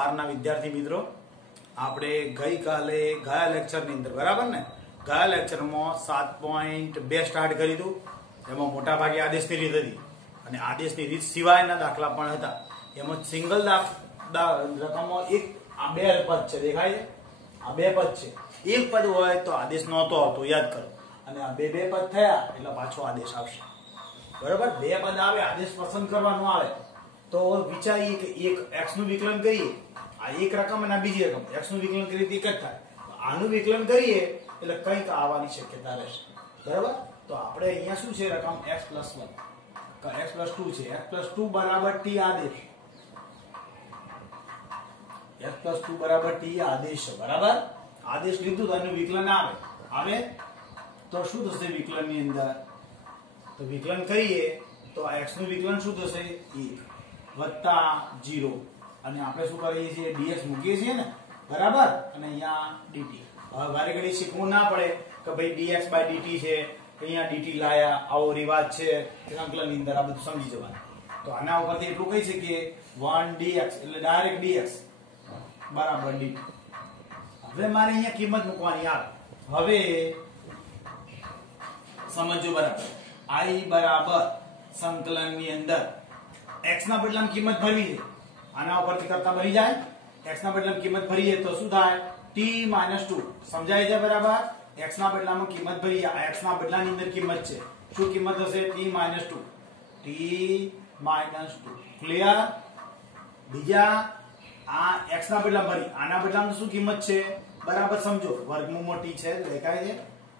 12 વિદ્યાર્થી મિત્રો, આપણે ગઈકાલે ગયા લેક્ચરની અંદર બરાબર ને, ગયા લેક્ચરમાં 7.2 સ્ટાર્ટ કર્યું હતું. એમાં મોટા ભાગે આદેશની રીત હતી અને આદેશની રીત સિવાયના દાખલા પણ હતા. એમાં સિંગલ રકમમાં એક આ બે પદ છે, દેખાય છે? આ બે પદ છે. એક પદ હોય તો આદેશ નહોતો આવતો, યાદ કરો. અને આ બે પદ થયા એટલે પાછો આદેશ આવશે. બરાબર, બે પદ આવે, આદેશ પસંદ કરવાનો આવે તો વિચારીએ કે એક x નું વિકલન કરીએ, આ એક રકમ અને આ બીજી રકમ, x નું વિકલન કરીએ તો એક જ થાય. આનું વિકલન કરીએ એટલે કંઈક આવવાની શક્યતા રહેશે. બરાબર, તો આપણે અહીંયા શું છે, રકમ x+1 x+2 છે. x+2 બરાબર t આદેશ, x+2 બરાબર t આદેશ છે. બરાબર, આદેશ લીધું તો એનું વિકલન આવે તો શું થશે વિકલનની અંદર? તો વિકલન કરીએ તો આ x નું વિકલન શું થશે? 1 + 0 અને આપણે શું કરીએ છીએ, dx મૂકીએ છીએ ને, બરાબર, અને અહીંયા dt. હવે વારે ઘડી શીખવું ના પડે કે ભાઈ dx/dt છે, અહીંયા dt લાયા, આવો રિવાજ છે સંકલનની અંદર, આ બધું સમજી જવાનું. તો આના ઉપરથી એટલું કહી શકીએ 1 dx એટલે ડાયરેક્ટ dx બરાબર dt. હવે મારે અહીંયા કિંમત મૂકવાની આવે. હવે સમજો બરાબર, i બરાબર સંકલનની અંદર x ના બદલામાં કિંમત ભરવી છે. આના ઉપરથી કરતા બની જાય. x ના બદલામાં કિંમત ભરીએ તો શું થાય? t - 2. સમજાય છે? બરાબર, x ના બદલામાં કિંમત ભરીએ, આ x ના બદલાની અંદર કિંમત છે. શું કિંમત હશે? t - 2. t - 2 clear? બીજા આ x ના બદલામાં ભરી, આના બદલામાં શું કિંમત છે? બરાબર સમજો, વર્ગમૂળમાં t છે, દેખાય છે?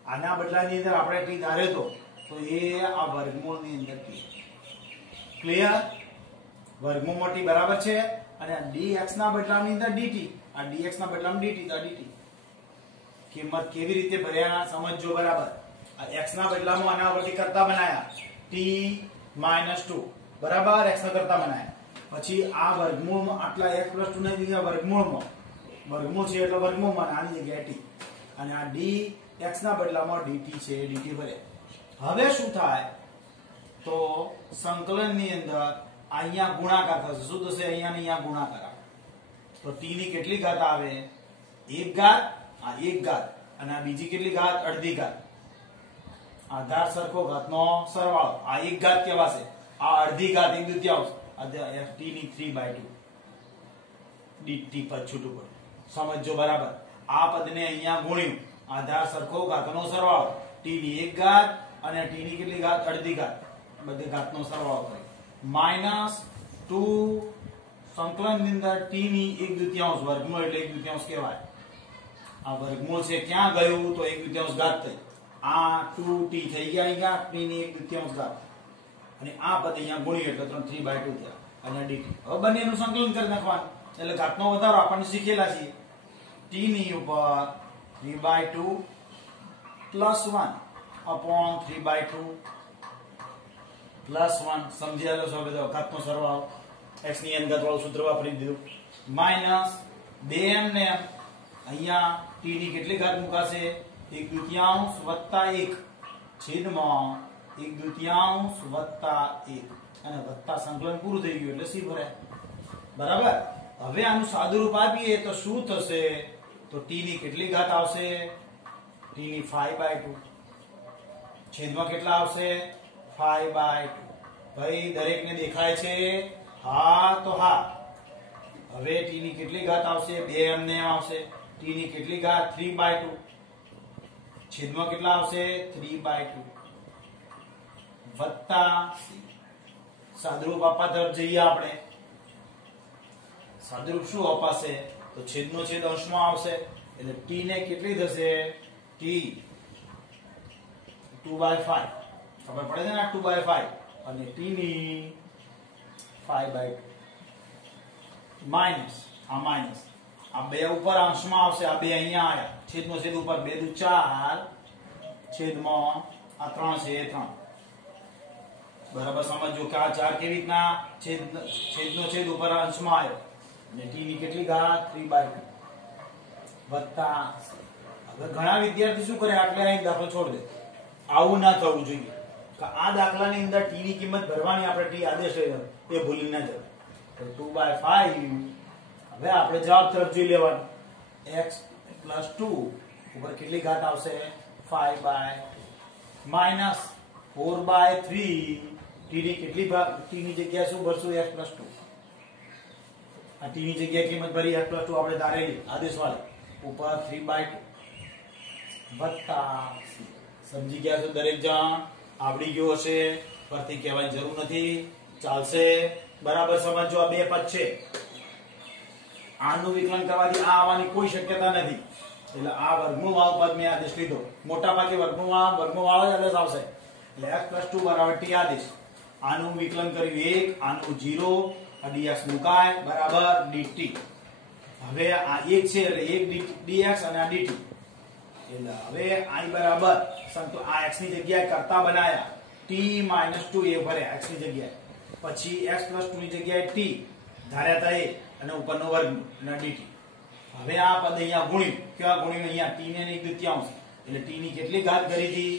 આના બદલાની અંદર આપણે t ધાર્યો તો એ આ વર્ગમૂળની અંદર t. ક્લિયર? વર્ગમૂળમાં t બરાબર છે અને dx ના બદલાની અંદર dt, આ dx ના બદલામાં dt તો dt. કિંમત કેવી રીતે ભર્યા સમજો. બરાબર, આ x ના બદલામાં આના ઉપરથી કરતા બનાયા t - 2, બરાબર, x ના કરતા બનાયા. પછી આ વર્ગમૂળમાં આટલા x+2 ની જગ્યાએ વર્ગમૂળ છે એટલે વર્ગમૂળમાં, આની જગ્યાએ t, અને આ dx ના બદલામાં dt છે, dt ભર્યા. હવે શું થાય તો સંકલનની અંદર અહીંયા ગુણાકાર થશે. શું થશે? અહીંયા ને અહીંયા ગુણાકાર આવે તો t ની કેટલી ઘાત આવે? 1 ઘાત, આ 1 ઘાત, અને આ બીજી કેટલી ઘાત? અડધી ઘાત. આધાર સરખો ઘાતનો સરવાળો, આ 1 ઘાત કહેવાશે, આ અડધી ઘાત 1/2, આ t ની 3/2 dt પદ છૂટું પડે. સમજો બરાબર, આ પદને અહીંયા ગુણ્યું, આધાર સરખો ઘાતનો સરવાળો, t ની 1 ઘાત અને t ની કેટલી ઘાત? અડધી ઘાત, બધી ઘાતનો સરવાળો કરે -2 સંકલનની અંદર t ની 1/2 વર્ગમૂળ એટલે 1/2 કહેવાય. આ વર્ગમૂળ છે ક્યાં ગયું? તો 1/2 ઘાત થઈ. આ 2t થઈ ગયા અહીંયા, t ની 1/2 ઘાત, અને આ પદ અહીંયા ગુણ્યું એટલે 3/2 થયા અને dt. હવે બંનેનું સંકલન કરી નાખવાનું એટલે ઘાતનો વધારો આપણને શીખેલા છીએ. t ની ઉપર 3/2 + 1 upon 3/2 +1. સમજી આલો છો? બધો ઘાતનો સરવાળો, x ની અંદર વાળું સૂત્ર વાપરી દીધું, માઈનસ 2m ને અહીંયા t ની કેટલી ઘાત મુકાશે? 1/2 + 1 છેદમાં 1/2 + 1 અને વત્તા સંકલન પૂરું થઈ ગયું એટલે c ભરાય. બરાબર, હવે આનું સાદું રૂપ આપીએ તો શું થશે? તો t ની કેટલી ઘાત આવશે? t ની 5/2 છેદમાં કેટલા આવશે? 5/2. ભાઈ દરેકને દેખાય છે? હા તો હા. હવે t ની કેટલી ઘાત આવશે? 2m ને આવશે. t ની કેટલી ઘાત? 3/2 છેદમાં કેટલા આવશે? 3/2 વત્તા c. સાદુરૂપ આપવા તરફ જઈએ આપણે. સાદુરૂપ શું અપાશે? તો છેદનો છેદ અંશમાં આવશે એટલે t ને કેટલી થશે? t 2/5. ખબર પડે છે ને? 2/5 અને t ની 5/2 માઈનસ આ બે ઉપર અંશમાં આવશે, આ બે અહીંયા આયા, છેદનો છેદ ઉપર 2 × 4 છેદમાં આ 3 છે 3. બરાબર સમજો કે આ 4 કેવી રીતના છેદનો છેદ ઉપર અંશમાં આવ્યો અને t ની કેટલી ઘાત? 3/2 વત્તા. હવે ઘણા વિદ્યાર્થી શું કરે, આટલે અહીં દાખલો છોડ દે. આવું ના થવું જોઈએ કે આ દાખલાની અંદર t ની કિંમત ભરવાની, આપણે t આદેશ એ ભૂલી ના જવાય. તો 2/5 હવે આપણે જવાબ તરફ જોઈ લેવાનું. x + 2 ઉપર કેટલી ઘાત આવશે 5/-4/3 t ની કેટલી t ની જગ્યાએ શું ભરશું x + 2. આ t ની જગ્યાએ કિંમત ભરી x + 2 આપણે ધારેલી આદેશવાળી ઉપર 3/2 વત્તા સમજી ગયા છો દરેક જણ આવડી ગયો હશે પરથી કહેવાની જરૂર નથી ચાલશે બરાબર સમજો. આ બે પદ છે આનું વિકલન કરવાથી આ આવવાની કોઈ શક્યતા નથી એટલે આ વર્ગમૂળ વાળો પદ મેં આદેશ લીધો. મોટા ભાગે વર્ગમૂળ વાળો જ આદેશ આવશે એટલે x + 2 = t આદેશ. આનું વિકલન કર્યું 1 આનું 0 dx મુકાય બરાબર dt. હવે આ 1 છે એટલે 1 dx અને આ dt એટલે હવે I બરાબર આ x ની જગ્યાએ કરતા બનાયા t - 2 એ ભર્યા x ની જગ્યાએ પછી x + 2 ની જગ્યાએ t ધાર્યા તા એ અને ઉપરનો વર્ગ અને dt. હવે આ પદ અહીંયા ગુણ્યું કેવા ગુણ્યું અહીંયા t ને 1/2 એટલે t ની કેટલી ઘાત કરી હતી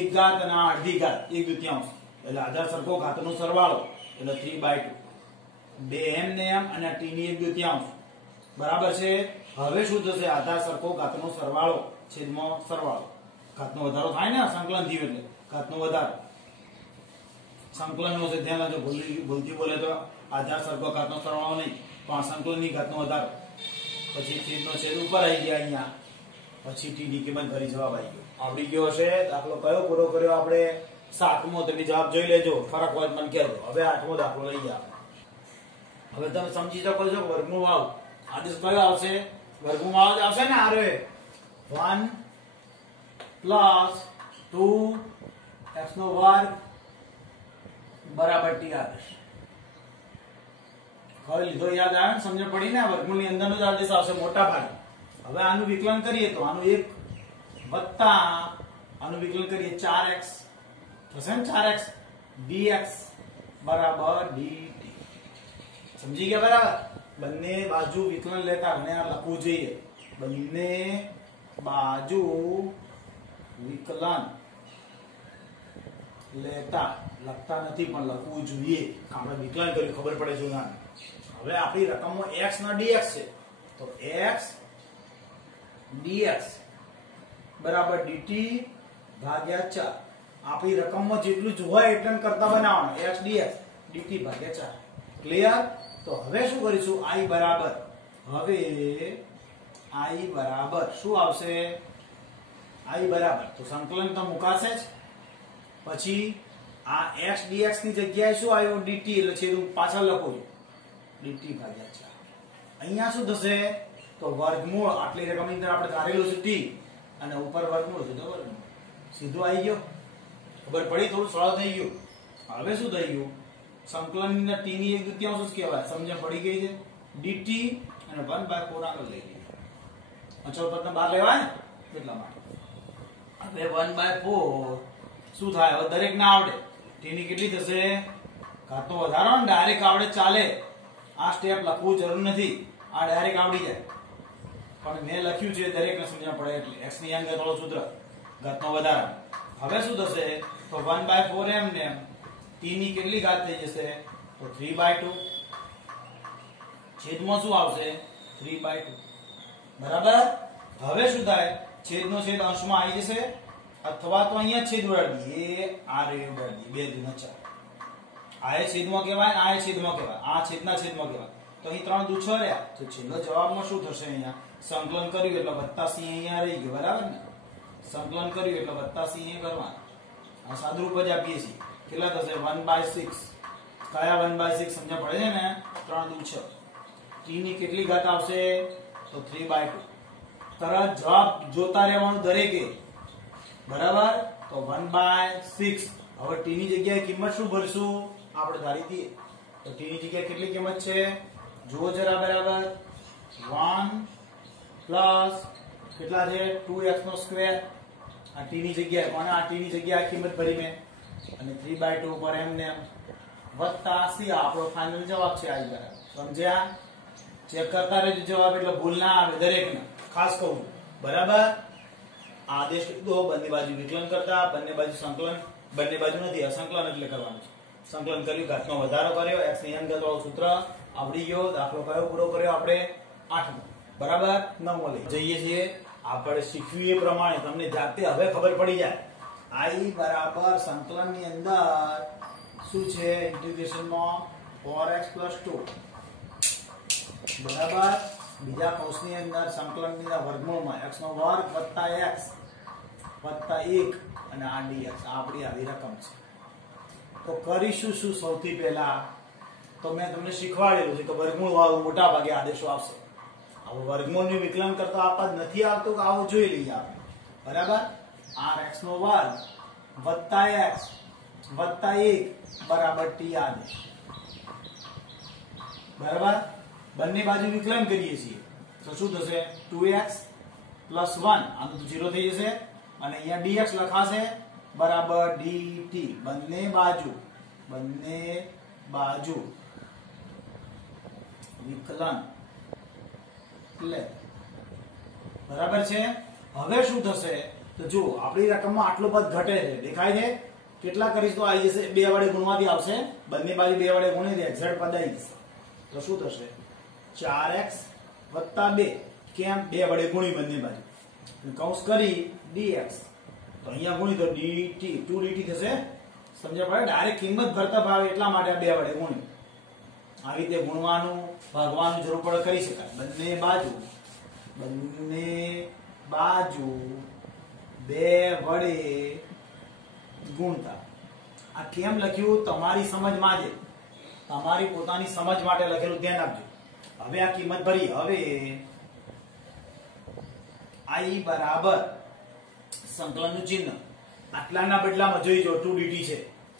1 ઘાત અને આ અડધી ઘાત 1/2 એટલે આધાર સરખો ઘાતનો સરવાળો એટલે 3/2 બે એમ ને એમ અને t ની 1/2 બરાબર છે. હવે શું થશે આધાર સરખો ઘાતનો સરવાળો છેદમાં સરવાળો ઘાતનો વધારો થાય ને સંકલન થયું એટલે ઘાતનો વધારો સંકલનનો છે ધ્યાન રાખજો ભૂલથી બોલે તો આધાર સરખો ઘાતનો સરવાળો નહીં પણ સંકલનની ઘાતનો વધારો પછી છેદનો છેદ ઉપર આવી ગયા અહીંયા પછી t ની કિંમત ભરી જવાબ આવી ગયો. આવડી ગયો હશે. દાખલો કયો પૂરો કર્યો આપણે 7મો. તમે જવાબ જોઈ લેજો ફરક હોય મને કહેજો. હવે 8મો દાખલો લઈ ગયા. હવે તમે સમજી શકો છો વર્ગમૂળ વાળો આદેશ કયો આવશે વર્ગમૂળ વાળો જ આવશે ને. આરે 1 + 2x² બરાબર t આદેશ હવે લીધો યાદ આવે ને સમજણ પડી ને. વર્ગમૂળની અંદરનો જ આદેશ આવશે મોટા ભાગે. હવે આનું વિકલન કરીએ તો આનું 1 વત્તા આનું વિકલન કરીએ 4x થશે ને 4x dx બરાબર dt. સમજી ગયા બરાબર. બંને બાજુ વિકલન લેતા મને આ લખવું જોઈએ બંને બાજુ વિકલન લેતા લખતા નથી પણ લખવું જોઈએ આપણે વિકલન કર્યું ખબર પડે છે ના. હવે આપણી રકમમાં x ના dx છે તો x dx બરાબર dt ભાગ્યા 4. આપણી રકમમાં જેટલું જ હોય એટલું કરતા બનાવવાનું x dx dt ભાગ્યા 4. ક્લિયર. તો હવે શું કરીશું I બરાબર હવે I બરાબર શું આવશે I બરાબર તો સંકલન તો મુકાશે જ પછી આ x dx ની જગ્યાએ શું આવ્યું dt એટલે છેદ પાછળ લખું dt ભાગ્યા 4. અહીંયા શું થશે તો વર્ગમૂળ આટલી રકમની અંદર આપણે ધારેલું છે t અને ઉપર વર્ગમૂળ છે તો વર્ગમૂળ સીધું આવી ગયો. ખબર પડી થોડું સરળ થઈ ગયું. હવે શું થઈ ગયું સંકલનની અંદર t ની 1/2 જ કહેવાય સમજણ પડી ગઈ છે. dt અને 1/4 આગળ લઈ લઈએ અચળ પદને બહાર લેવાય ને એટલા માટે. હવે 1/4 શું થાય હવે દરેક ના આવડે t ની કેટલી થશે ઘાતનો વધારો ને ડાયરેક્ટ આવડે ચાલે. આ સ્ટેપ લખવું જરૂર નથી આ ડાયરેક્ટ આવડી જાય પણ મેં લખ્યું છે દરેકને સમજણ પડે એટલે x ની અંદર થોડો સૂત્ર ઘાતનો વધારો. હવે શું થશે તો 1/4 એમ ને t ની કેટલી ઘાત થઈ જશે તો 3/2 છેદમાં શું આવશે 3/2 બરાબર. હવે શું થાય છેદનો છેદ અંશમાં આવી જશે અથવા તો અહીંયા છેદ ઉડાડી દઈએ આ રે ઉડાડી દઈએ 2 × 4 આ એ છેદમાં કહેવાય આ એ છેદમાં કહેવાય આ છેદના છેદમાં કહેવાય તો અહીં 3 × 6 રહ્યા તો છેલ્લો જવાબમાં શું થશે અહીંયા સંકલન કર્યું એટલે વત્તા c અહીંયા રહી ગયો બરાબર ને. સંકલન કર્યું એટલે વત્તા c અહીંયા કરવાનું આ સાદુરૂપ જ આપીએ છીએ કેટલા થશે 1/6 કયા 1/6 સમજ પડે છે ને 3 × 6 t ની કેટલી ઘાત આવશે તો 3/2. તરત જવાબ જોતા રહેવાનું દરેકે બરાબર. તો 1/6 હવે t ની જગ્યાએ કિંમત શું ભરશું આપણે ધારી દઈએ તો t ની જગ્યાએ કેટલી કિંમત છે જુઓ જરા બરાબર 1 પ્લસ કેટલા છે 2x² આ t ની જગ્યાએ પણ આ t ની જગ્યાએ આ કિંમત ભરી મેં અને 3/2 ઉપર એમને વત્તા c આપણો ફાઇનલ જવાબ છે આ બરાબર. સમજ્યા ચેક કરતા રહેજો જવાબ એટલે ભૂલ ના આવે દરેકને ખાસ કહું બરાબર. આદેશ લીધો બંને બાજુ વિકલન કરતા બંને બાજુ સંકલન બંને બાજુ નથી અસંકલન એટલે કરવાનું છે. સંકલન કર્યું ઘાતનો વધારો કર્યો x ની અંદર સૂત્ર આવડી ગયો. દાખલો કયો પૂરો કર્યો આપણે 8મો બરાબર 9મો લઈ જઈએ છીએ આપણે શીખ્યું એ પ્રમાણે તમને જાતે હવે ખબર પડી જાય i બરાબર સંકલનની અંદર શું છે ઇન્ટિગ્રેશનમાં 4x + 2 બરાબર બીજા કૌંસની અંદર સંકલનની વર્ગમૂળમાં x નો વર્ગ + x + 1 અને આ dx આપણી આવી રકમ છે તો કરીશું શું સૌથી પહેલા તો મેં તમને શીખવાડેલું છે કે વર્ગમૂળ વાળું મોટા ભાગે આદેશો આવશે હવે વર્ગમૂળનું વિકલન કરતા આપા નથી આવતું કે આવું જોઈ લઈએ આપણે બરાબર rx નો વર્ગ + x + 1 બરાબર t આદેશ બરાબર બંને બાજુ વિકલન કરીએ છીએ તો શું થશે 2x + 1 આ તો 0 થઈ જશે અને અહીંયા dx લખાશે બરાબર dt બંને બાજુ વિકલન એટલે બરાબર છે હવે શું થશે તો જો આપણી રકમમાં આટલું પદ ઘટે છે દેખાય છે કેટલા કરીશ તો આવી જશે 2 વડે ગુણવાથી આવશે બંને બાજુ 2 વડે ગુણી દે એક્ઝેક્ટ પદ આવી જશે તો શું થશે 4x + 2 કેમ 2 વડે ગુણી બંને બાજુ કૌંસ કરી dx તો અહીંયા ગુણી તો dt 2dt થશે સમજ્યા પડે ડાયરેક્ટ કિંમત ભરતા ભાવે એટલા માટે 2 વડે ગુણી આવી રીતે ગુણવાનું ભાગવાનું જરૂર પડે કરી શકાય બંને બાજુ 2 વડે ગુણતા આ કેમ લખ્યું તમારી સમજમાં જ તમારી પોતાની સમજ માટે લખેલું ધ્યાન આપજો હવે આ કિંમત ભરી હવે i બરાબર સંકલનનું ચિહ્ન આટલાના બદલામાં જોઈ જો 2dt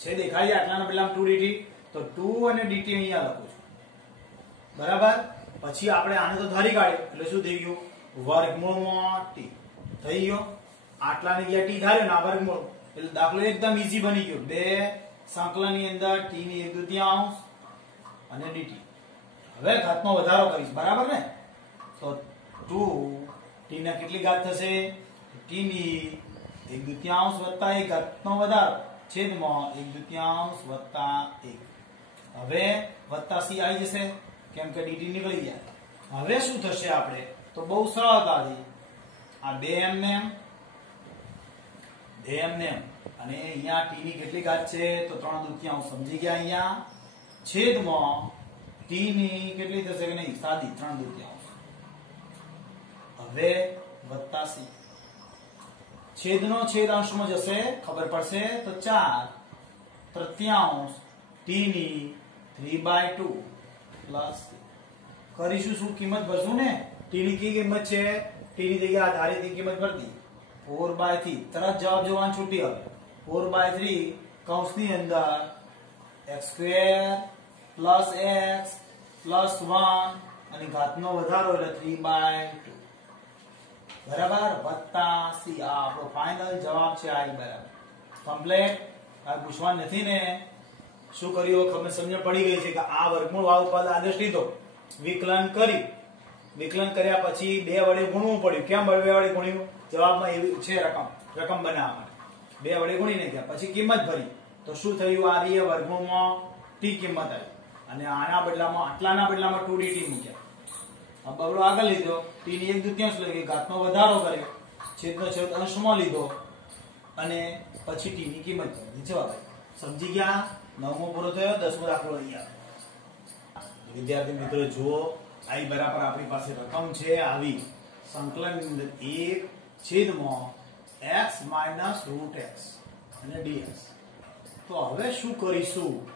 છે દેખાય છે આટલાના બદલામાં 2dt તો 2 અને dt અહીંયા લખું છું બરાબર પછી આપણે આને તો ધારી કાઢ્યો એટલે શું થઈ ગયું વર્ગમૂળમાં t થઈ ગયો આટલાને ગયા t ધાર્યો ના વર્ગમૂળ એટલે દાખલો એકદમ ઈઝી બની ગયો બે સંકલનની અંદર t ની 1/2 અને dt હવે ઘાતનો વધારો કરીશ બરાબર ને તો 2 t ના કેટલી ઘાત થશે t ની 1/2 વત્તા 1 ઘાતનો વધારો છેદમાં 1/2 વત્તા 1 હવે વત્તા c આવી જશે કેમ કે dt નીકળી ગયા હવે શું થશે આપણે તો બહુ સરળતાથી આ 2m અને અહીંયા t ની કેટલી ઘાત છે તો 3/2 સમજી ગયા અહીંયા છેદમાં t ની કેટલી થશે કે નહીં સાદી 3/2 હવે વત્તા c છેદનો છેદ અંશમાં જશે ખબર પડશે તો 4/3 t ની 3/2 પ્લસ કરીશું શું કિંમત ભરશું ને t ની કી કિંમત છે t ની જગ્યાએ આધારિત કિંમત ભરતી 4/3 તરત જવાબ જોવાનું છૂટી હવે 4/3 કૌંસની અંદર x² + x + 1 અને ઘાતનો વધારો એટલે 3/2 બરાબર વત્તા c આ આપણો ફાઇનલ જવાબ છે i બરાબર કમ્પ્લીટ આ પૂછવાનું નથી ને શું કર્યું ખબર સમજ પડી ગઈ છે કે આ વર્ગમૂળ વાળું પદ આદેશ લીધો વિકલન કર્યા પછી 2 વડે ગુણવું પડ્યું કેમ 2 વડે ગુણ્યું જવાબમાં એવી છે રકમ બનાવવા માટે 2 વડે ગુણી નાખ્યા પછી કિંમત ભરી તો શું થયું આ રીએ વર્ગમૂળમાં t કિંમત આવી અને આના બદલામાં આટલાના બદલામાં 2dt મૂક્યા अब बबड़ो આગળ લીધો t ની 1/2 લઈ ઘાતનો વધારો કર્યો છેદનો છેદ અંશમાં લીધો અને પછી t ની કિંમત જવાબ સમજી ગયા 9મો પૂરો થયો 10મો દાખલો અહીંયા વિદ્યાર્થી મિત્રો જુઓ i બરાબર આપણી પાસે રકમ છે આવી સંકલન ની અંદર 1 છેદમાં x - √x અને dx તો હવે શું કરીશું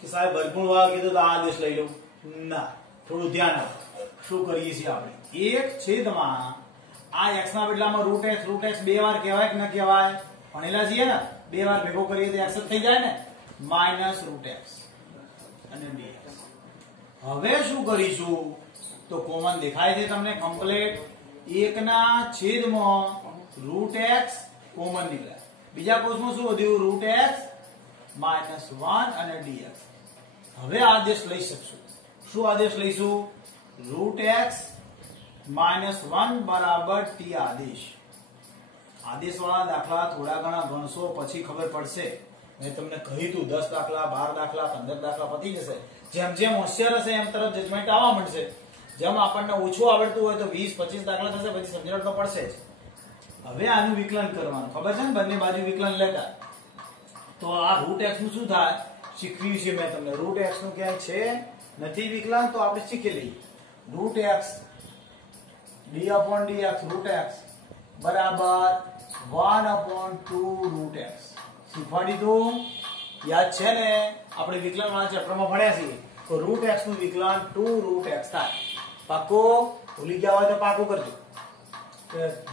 કે સાહેબ વર્ગમૂળ વાળા કીધું તો આ આદેશ લઈ લઉં ના થોડું ધ્યાન આપો શું કરીએ છીએ આપણે 1 છેદમાં આ x ના બદલામાં √x બે વાર કહેવાય કે ન કહેવાય ભણેલા છીએ ને બે વાર ભેગો કરીએ તો x જ થઈ જાય ને -√x અને dx હવે શું કરીશું તો કોમન દેખાય છે તમને કમ્પ્લીટ 1 ના છેદમાં √x કોમન નીકળ્યા બીજા કોષમાં શું વધ્યું √x -1 અને dx હવે આદેશ લઈ શકશું શું આદેશ લઈશું √x -1 બરાબર t આદેશ વાળા દાખલા થોડા ઘણા ગણશો પછી ખબર પડશે મેં તમને કહ્યું તું 10 દાખલા 12 દાખલા 15 દાખલા પતી જશે જેમ જેમ હોશિયાર હશે એમ તરફ જજમેન્ટ આવવા મળશે જેમ આપણને ઓછું આવડતું હોય તો 20-25 દાખલા થશે, પછી સમજણ તો પડશે જ. હવે આનું વિકલન કરવાનું, ખબર છે ને, બંને બાજુ વિકલન લેતા. તો આ રૂટ એક્સ નું શું થાય શીખવ્યું છે મેં તમને. રૂટ એક્સ નું ક્યાંય છે નથી વિકલન, તો આપણે શીખી લઈએ. Root x d/dx root x બરાબર 1/2 રૂટ એક્સ. શીખવાડી દઉં, યાદ છે ને, આપણે વિકલન વાળા ચેપ્ટરમાં ભણ્યા છીએ. તો રૂટ એક્સ નું વિકલન 2 રૂટ એક્સ થાય. પાકો ભૂલી ગયા હોય તો પાકું કરજો.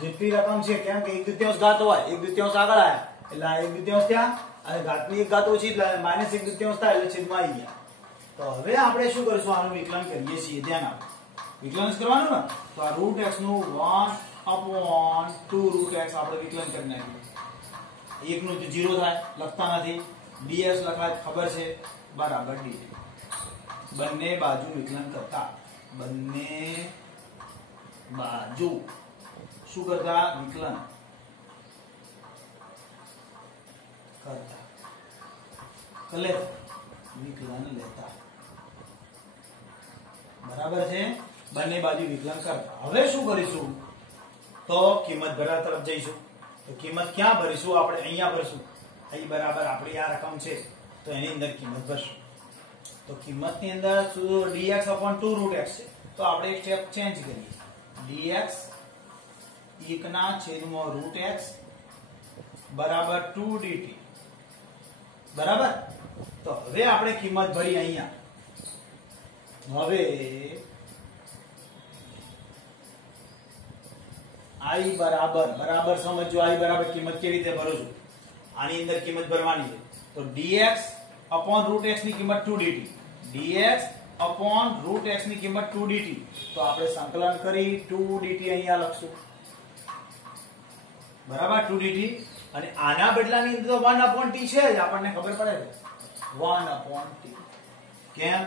જેટલી રકમ છે, કેમ કે 1/2 ઘાત હોય, 1/2 આગળ આવ્યા એટલે આ 1/2 ત્યાં, અને ઘાતની એક ઘાત ઓછી એટલે -1/2 થાય એટલે છેદમાં આવી ગયા. તો હવે આપણે શું કરીશું, આનું વિકલન કરીએ છીએ. ધ્યાન આપો, વિકલન જ કરવાનું ને. તો આ રૂટ એક્સ નું 1/2 રૂટ એક્સ આપણે વિકલન કરી નાખ્યું. 1 નું 0 થાય, લખતા નથી. ds લખાય ખબર છે, બરાબર dt. બંને બાજુ વિકલન કરતા, બંને બાજુ શું કરતા વિકલન કરતા, કલે વિકલન લેતા. બરાબર છે, બંને બાજુ વિકલન કરતા. હવે શું કરીશું, તો કિંમત ભરવા તરફ જઈશું. તો કિંમત ક્યાં ભરીશું, આપણે અહીંયા ભરશું. અહીં બરાબર આપણી આ રકમ છે, તો એની અંદર કિંમત ભરશું. તો કિંમતની અંદર શું dx/2 રૂટ એક્સ છે, તો આપણે એક સ્ટેપ ચેન્જ કરીએ. dx 1/√x બરાબર 2 dt. બરાબર. તો હવે આપણે કિંમત ભરી અહીંયા. હવે i બરાબર સમજો, i બરાબર કિંમત કેવી રીતે ભરું છું. આની અંદર કિંમત ભરવાની છે. તો dx/√x ની કિંમત 2 dt. dx/√x ની કિંમત 2 dt. તો આપણે સંકલન કરી 2 dt અહીંયા લખશું. બરાબર, 2 dt. અને આના બદલાની અંદર તો 1/t છે જ, આપણને ખબર પડે છે. 1/t. કેમ?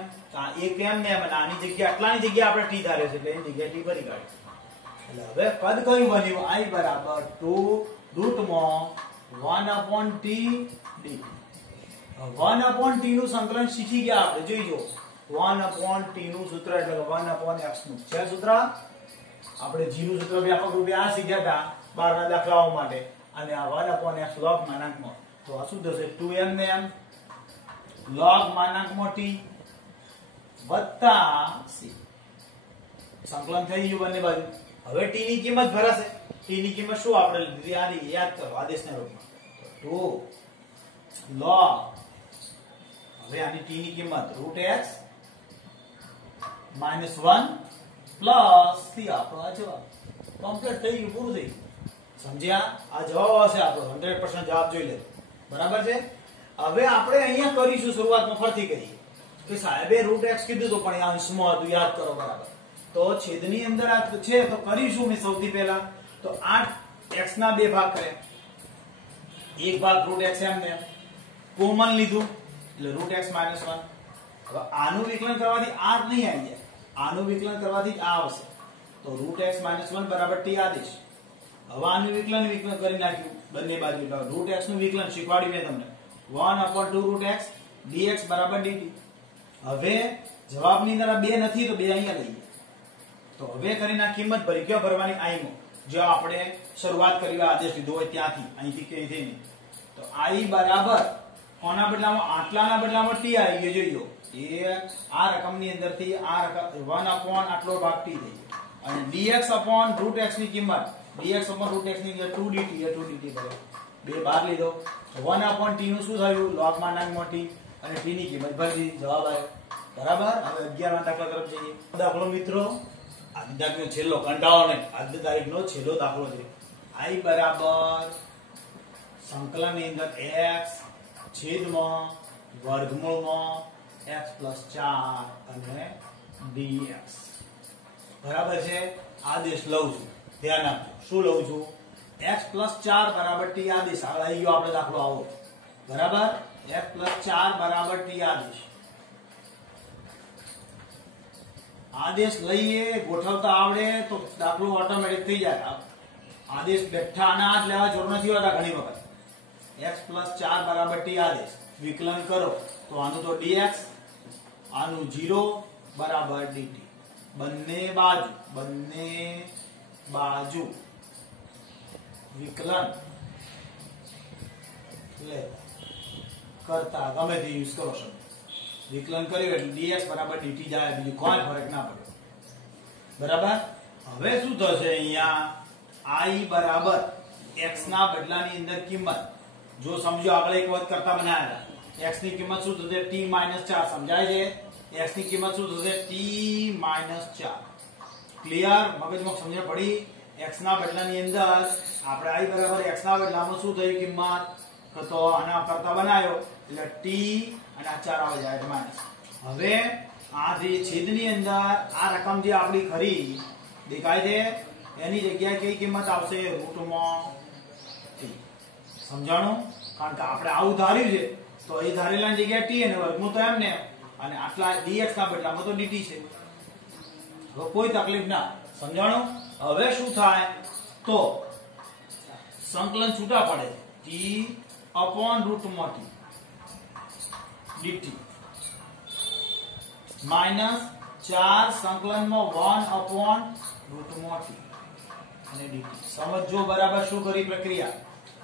એ કેમ ને, આની જગ્યા આટલાની જગ્યા આપણે t ધારે છે એટલે એની જગ્યા t ભરી કાઢી. એટલે હવે પદ કયું બન્યું, i બરાબર 2 રૂટમાં 1/t dt. 1/t નું સંકલન શીખી ગયા આપણે. જોઈજો, 1/t નું સૂત્ર એટલે 1/x નું છે સૂત્ર. આપણે g નું સૂત્ર વ્યાપક રૂપે આ શીખ્યા હતા 12 ના દાખલાઓ માટે. અને આ 1/x log માનાંકમાં, તો આ શું થશે, 2m ને m log માનાંકમાં t વત્તા c. સંકલન થઈ ગયું બંને બાજુ. હવે t ની કિંમત ભરાશે. t ની કિંમત શું આપણે લીધી, આની યાદ કરો આદેશના રૂપમાં. 2 log, હવે આની t ની કિંમત √x -1 પ્લસ c. આપણો આ જવાબ કમ્પ્લીટ થઈ ગયું, પૂરું થઈ ગયું. સમજ્યા? આ જવાબ આવશે આપણો 100% જવાબ જોઈ લે. બરાબર છે. હવે આપણે અહીંયા કરીશું, શરૂઆતમાં ફરતી કરીએ કે સાહેબે √x કીધું તો પણ આ અંશમાં હતું, યાદ કરો. બરાબર. તો છેદની અંદર આ છે તો કરીશું મેં સૌથી પહેલા. તો 8x ના 2 ભાગ કર્યા. એક ભાગ √x એમને કોમન લીધું એટલે √x -1. હવે આનું વિકલન કરવાથી આ નહીં આવી જાય, આનું વિકલન કરવાથી આ આવશે. તો √x -1 બરાબર t આદેશ. હવે આનું વિકલન કરી નાખ્યું બંને બાજુ. √x નું વિકલન શીખવાડ્યું મેં તમને. 1/2 √x dx બરાબર dt. હવે જવાબની અંદર આ 2 નથી તો 2 અહીંયા લઈએ. તો હવે કરીને આ કિંમત ભરી. ક્યાં ભરવાની, i માં, જો આપણે શરૂઆત કરી આદેશ લીધો હોય ત્યાંથી, અહીંથી કઈ થઈ નહીં. તો i બરાબર કોના બદલામાં, આટલાના બદલામાં t આવી ગયો. જોઈજો, એ આ રકમની અંદરથી આ રકમ 1/ આટલો ભાગ t થઈ ગયો. અને dx/√x ની કિંમત, dx/√x ની અંદર 2 dt એ 2 dt ભરે. 2 બહાર લીધો. 1/t નું શું થયું, log માનાંકમાં t, અને t ની કિંમત ભરી, જવાબ આવ્યો. બરાબર. હવે 11મા દાખલા તરફ જઈએ. દાખલો મિત્રો, આજની તારીખનો છેલ્લો, કંટાળો નહીં, આજની તારીખનો છેલ્લો દાખલો છે. i બરાબર સંકલન ની અંદર x છેદમાં વર્ગમૂળમાં x + 4 અને dx. બરાબર છે. આદેશ લઉં છું, ધ્યાન આપજો. શું લઉં છું, x + 4 બરાબર t આદેશ. આગળ આવી ગયો આપણે દાખલો આવો. બરાબર. x + 4 બરાબર t આદેશ. આદેશ લઈએ, ગોઠવતા આવડે તો દાખલો ઓટોમેટિક થઈ જાય. આદેશ બેઠા આના જ લેવા જરૂર નથી હોતા ઘણી વખત. x + 4 બરાબર t આદેશ. વિકલન કરો તો આનું તો dx, આનું 0 બરાબર dt. બંને બાજુ વિકલન લે કરતા ગમે તે યુઝ કરો છો વિકલન કર્યું એટલે dx બરાબર dt જાય બીજું કોઈ ફરક ના પડે બરાબર હવે શું થશે અહીંયા I બરાબર x ના બદલાની અંદર કિંમત જો સમજો આપણે એક વખત કરતા બનાવ્યા હતા x ની કિંમત શું થશે t - 4 સમજાય છે x ની કિંમત શું થશે t - 4 ક્લિયર મગજમાં સમજણ પડી x ના બદલાની અંદર આપણે I બરાબર x ના બદલામાં શું થયું કિંમત તો આના કરતા બનાવ્યો એટલે t અને આ 4 આવે જાય માઈનસ હવે આ જે છેદની અંદર આ રકમ જે આપણી ખરી દેખાય છે એની જગ્યાએ કઈ કિંમત આવશે રૂટમાં t સમજાણું કારણ કે આપણે આવું ધાર્યું છે તો એ ધારેલાની જગ્યાએ t અને વર્ગમૂળ તો એમને અને આટલા dx ના બદલામાં તો dt છે હવે કોઈ તકલીફ ના સમજાણું હવે શું થાય તો સંકલન છૂટા પડે t upon રૂટમાં t dt minus 4 સંકલનમાં 1 upon રૂટમાં t અને dt સમજો બરાબર શું કરી પ્રક્રિયા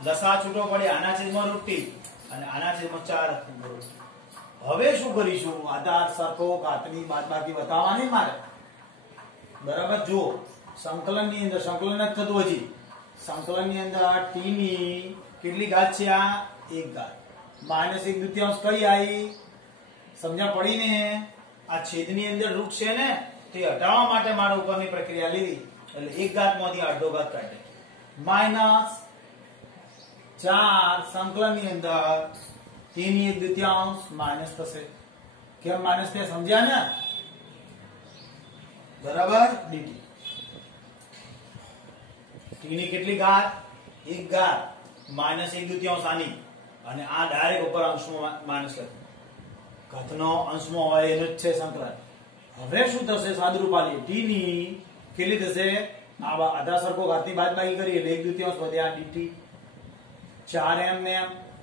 લસા છૂટો પડે આના છેદમાં √t અને આના છેદમાં 4 હવે શું કરીશું આધાર સરખો ઘાતની બાદબાકી બતાવવાની મારે બરાબર જો સંકલનની અંદર સંકલન જ થતું હજી સંકલનની અંદર t ની કેટલી ઘાત છે આ 1 ઘાત -1/2 કઈ આવી સમજણ પડી ને આ છેદની અંદર રૂટ છે ને તે હટાવવા માટે મારે ઉપરની પ્રક્રિયા લીધી એટલે 1 ઘાત માંથી અડધો ઘાત કાઢે -4 સંકલનની અંદર t ની 1/2 માઈનસ થશે કેમ માઈનસ તે સમજ્યા ને બરાબર dt t ની કેટલી ઘાત 1 ઘાત -1/2 આની અને આ ડાયરેક્ટ ઉપર અંશમાં માઈનસ લખો ઘાતનો અંશમાં હોય એનો જ છે સંકલન હવે શું થશે સાદુરૂપ આલીએ t ની કેટલી થશે આ આધા સરખો ઘાતની બાદબાકી કરીએ એટલે 1/2 વધે આ dt 4m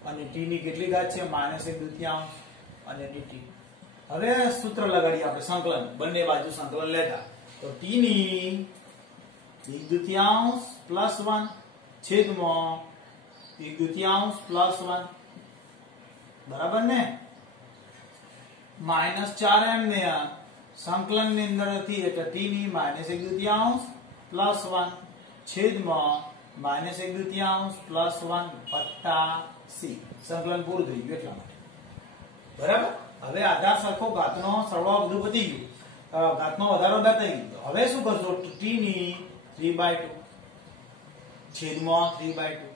અને t ની કેટલી ઘાત છે -1/2 અને dt હવે સૂત્ર લગાડીએ આપણે સંકલન બંને બાજુ સંકલન લેતા તો t ની 1/2 +1 છેદમાં 1/2 +1 બરાબર ને -4m ને સંકલન ની અંદર હતી એટલે t ની -1/2 +1 છેદમાં -1/2 +1 વત્તા c સંકલન પૂરું થઈ ગયું એટલા માટે બરાબર હવે આધાર સરખો ઘાતનો સરવાળો બધું પતી ગયું ઘાતનો વધારો બતાવી ગયો હવે શું કરશો t ની 3/2 છેદમાં 3/2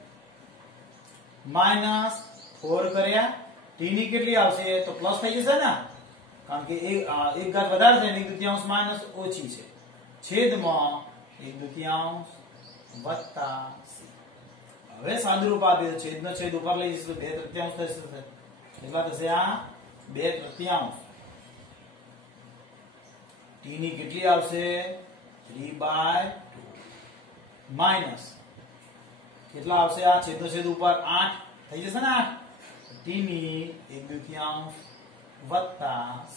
-4 કર્યા t ની કેટલી આવશે તો પ્લસ થઈ જશે ને કારણ કે એક ઘાત વધારે છે ને 1/2 માઈનસ ઓછી છે છેદમાં 1/2 વત્તા c હવે સાદુરૂપ આપીએ તો છેદનો છેદ ઉપર લઈ જશે 2/3 થશે એટલા થશે આ 2/3 t ની કેટલી આવશે 3/2 માઈનસ કેટલા આવશે આ છેદનો છેદ ઉપર 8 થઈ જશે ને 8 t ની 1/2 વત્તા c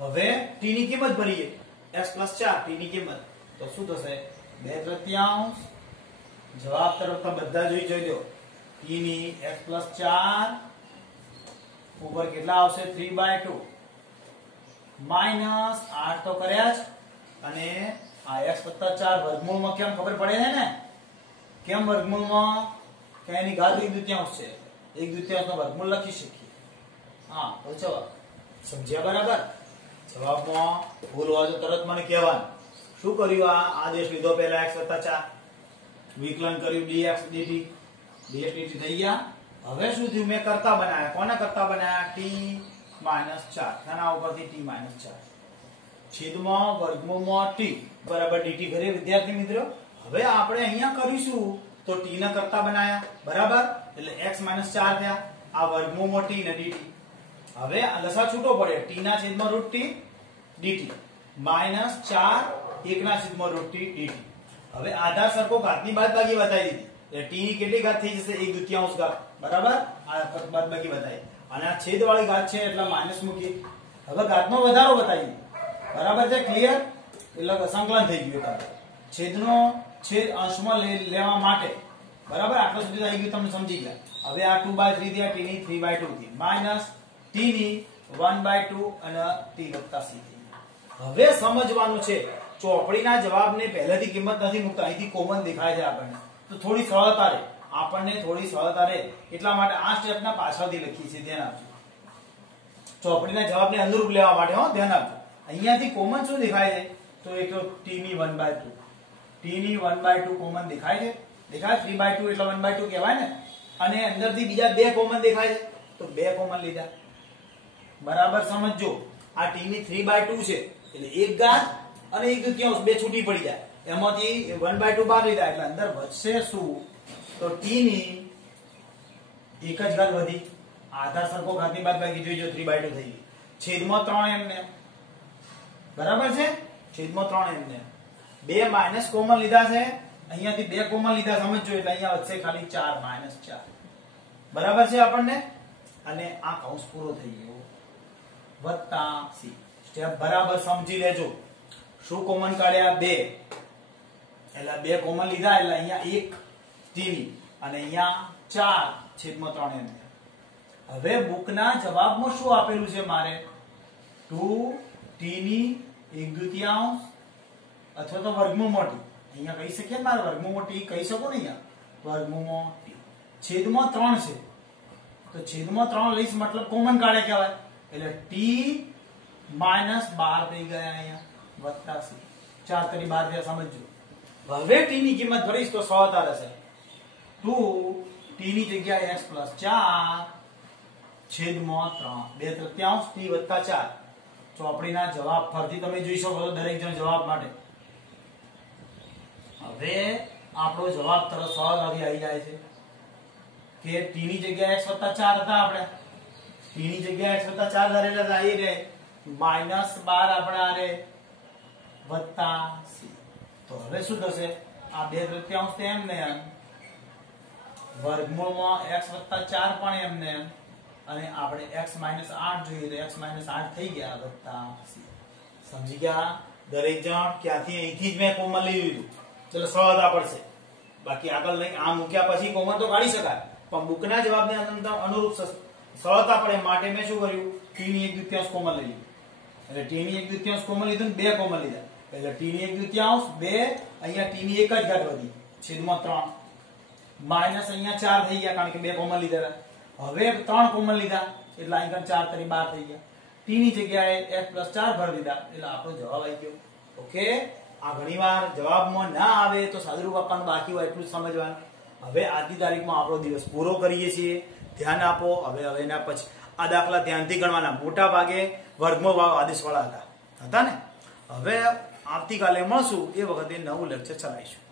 હવે t ની કિંમત ભરીએ x + 4 t ની કિંમત તો શું થશે 2/3 જવાબ તરફ તો બધા જોઈ લો t ની x + 4 ઉપર કેટલા આવશે 3/2 -8 તો કર્યા જ અને આ x + 4 વર્ગમૂળમાં કેમ ખબર પડે છે ને કેમ વર્ગમૂળમાં કે એની ઘાત 1/2 છે 1/2 નો વર્ગમૂળ લખી શકીએ હા તો જવાબ સમજ્યા બરાબર જવાબમાં ભૂલ હોય તો તરત મને કહેવાનું શું કર્યું આ આદેશ લીધો પહેલા x + 4 વિકલન કર્યું dx dt dx dt થઈ ગયા હવે શું થયું મેં કરતા બનાવ્યા કોને કરતા બનાવ્યા t - 4 આના ઉપરથી t - 4 છેદમાં વર્ગમૂળમાં t બરાબર dt કરીએ વિદ્યાર્થી મિત્રો હવે આપણે અહીંયા કરીશું તો t ને કરતા બનાયા બરાબર એટલે x - 4 થયા આ વર્ગમૂળમાં t ને dt હવે આ લસા છૂટો પડે t ના છેદમાં √t dt -4 1 ના છેદમાં √t dt હવે આધાર સરખો ઘાતની બાદબાકી બતાવી દીધી એટલે t ની કેટલી ઘાત થઈ જશે 1/2 ઘાત બરાબર આ બાદબાકી બતાવી અને આ છેદવાળી ઘાત છે એટલે માઈનસ મૂકી હવે ઘાતનો વધારો બતાવી બરાબર છે, ક્લિયર? એટલે સંકલન થઈ ગયું. છેદનો છેદ અંશમાં લેવા માટે બરાબર આટલું સુધી આવી ગયું, તમને સમજી ગયા. હવે આ 2/3 થી આ t ની 3/2 થી માઈનસ t ની 1/2 અને t વત્તા c થઈ. હવે સમજવાનું છે ચોપડીના જવાબને પહેલેથી કિંમત નથી મૂકતા, અહીંથી કોમન દેખાય છે આપણને, તો થોડી સરળતા રહે આપણને, થોડી સરળતા રહે એટલા માટે આ સ્ટેપના પાછળથી લખીએ છીએ. ધ્યાન આપજો, ચોપડીના જવાબને અનુરૂપ લેવા માટે. ધ્યાન આપજો. અહીંયાથી કોમન શું દેખાય છે? તો એક તો t ની 1/2, t ની 1/2 કોમન દેખાય છે. દેખાય 3/2 એટલે 1/2 કહેવાય ને. અને અંદરથી બીજા બે કોમન દેખાય છે, તો બે કોમન લીધા. બરાબર સમજો, આ t ની 3/2 છે એટલે 1 ઘાત અને 1/3 બે છૂટી પડી જાય, એમાંથી 1/2 બહાર લીધા એટલે અંદર વધશે શું? તો t ની 1 જ ઘાત વધી, આધાર સરખો ઘાતની બાદબાકી જોઈજો, 3/2 થઈ ગઈ. છેદમાં 3 એમને, બરાબર છે, છેદમાં 3 એમને. બે માઈનસ કોમન લીધા છે, અહીંયાથી બે કોમન લીધા, સમજો, એટલે અહીંયા વધશે ખાલી 4 -4. બરાબર છે આપણને. અને આ કૌંસ પૂરો થઈ ગયો, વત્તા c. સ્ટેપ બરાબર સમજી લેજો. શું કોમન કાઢ્યા? 2, એટલે બે કોમન લીધા એટલે અહીંયા 1 t ની અને અહીંયા 4 છેદમાં 3 એમ. હવે બુકના જવાબમાં શું આપેલું છે મારે? 2 t ની 1/2 અથવા તો વર્ગમૂળમાં t. અહીંયા કહી શકીએ મારે વર્ગમૂળમાં t કહી શકો ને, અહીંયા વર્ગમૂળમાં t. છેદમાં 3 છે તો છેદમાં 3 લઈશ મતલબ કોમન કાઢે કહેવાય, એટલે t -12 થઈ ગયા અહીંયા, વત્તા c. 4 તરી 12 થયા, સમજો. હવે t ની કિંમત ભરીશ તો સરળતા રહેશે. 2 t ની જગ્યાએ x + 4 છેદમાં 3 2/3 t વત્તા 4. ચોપડીના જવાબ ફરથી તમે જોઈ શકો છો દરેક જણ જવાબ માટે. હવે આપણો જવાબ તરત સરળતાથી આવી જાય છે કે t ની જગ્યાએ x + 4 હતા, આપણે t ની જગ્યાએ x + 4 ધરેલા હતા, એ રે -12 આપણે આ રે વત્તા c. તો હવે શું થશે? આ 2/3 તો એમને એમ, વર્ગમૂળમાં x + 4 પણ એમને એમ, અને આપણે x - 8 જોઈએ તો x - 8 થઈ ગયા, વત્તા c. સમજી ગયા દરેક જણ? ક્યાંથી? અહીંથી જ મેં કોમન લઈ લીધું એટલે સરળતા પડશે. બાકી આગળ લઈ આ મૂક્યા પછી કોમન તો કાઢી શકાય, પણ બુકના જવાબને અનુરૂપ સરળતા પડે માટે મેં શું કર્યું? t ની 1/2 કોમન લઈ લીધું. એટલે t ની 1/2 કોમન લીધું ને બે કોમન લીધા, એટલે t ની 1/2 2, અહીંયા t ની 1 જ ઘાત વધી છેદમાં 3 માઈનસ અહીંયા 4 થઈ ગયા કારણ કે બે કોમન લીધા. હવે 3 કોમન લીધા એટલે અહીંયા 4 તરી 12 થઈ ગયા. t ની જગ્યાએ x + 4 ભરી દીધા એટલે આપણો જવાબ આવી ગયો. ઓકે, આ ઘણીવાર જવાબમાં ના આવે તો સાદુરૂપ આપવાનું બાકી હોય એટલું જ સમજવાનું. હવે આજની તારીખમાં આપણો દિવસ પૂરો કરીએ છીએ. ધ્યાન આપો. હવે એના પછી આ દાખલા ધ્યાનથી ગણવાના. મોટા ભાગે વર્ગમાં આદેશવાળા હતા ને. હવે આવતીકાલે મળશું, એ વખતે નવું લેક્ચર ચલાવીશું.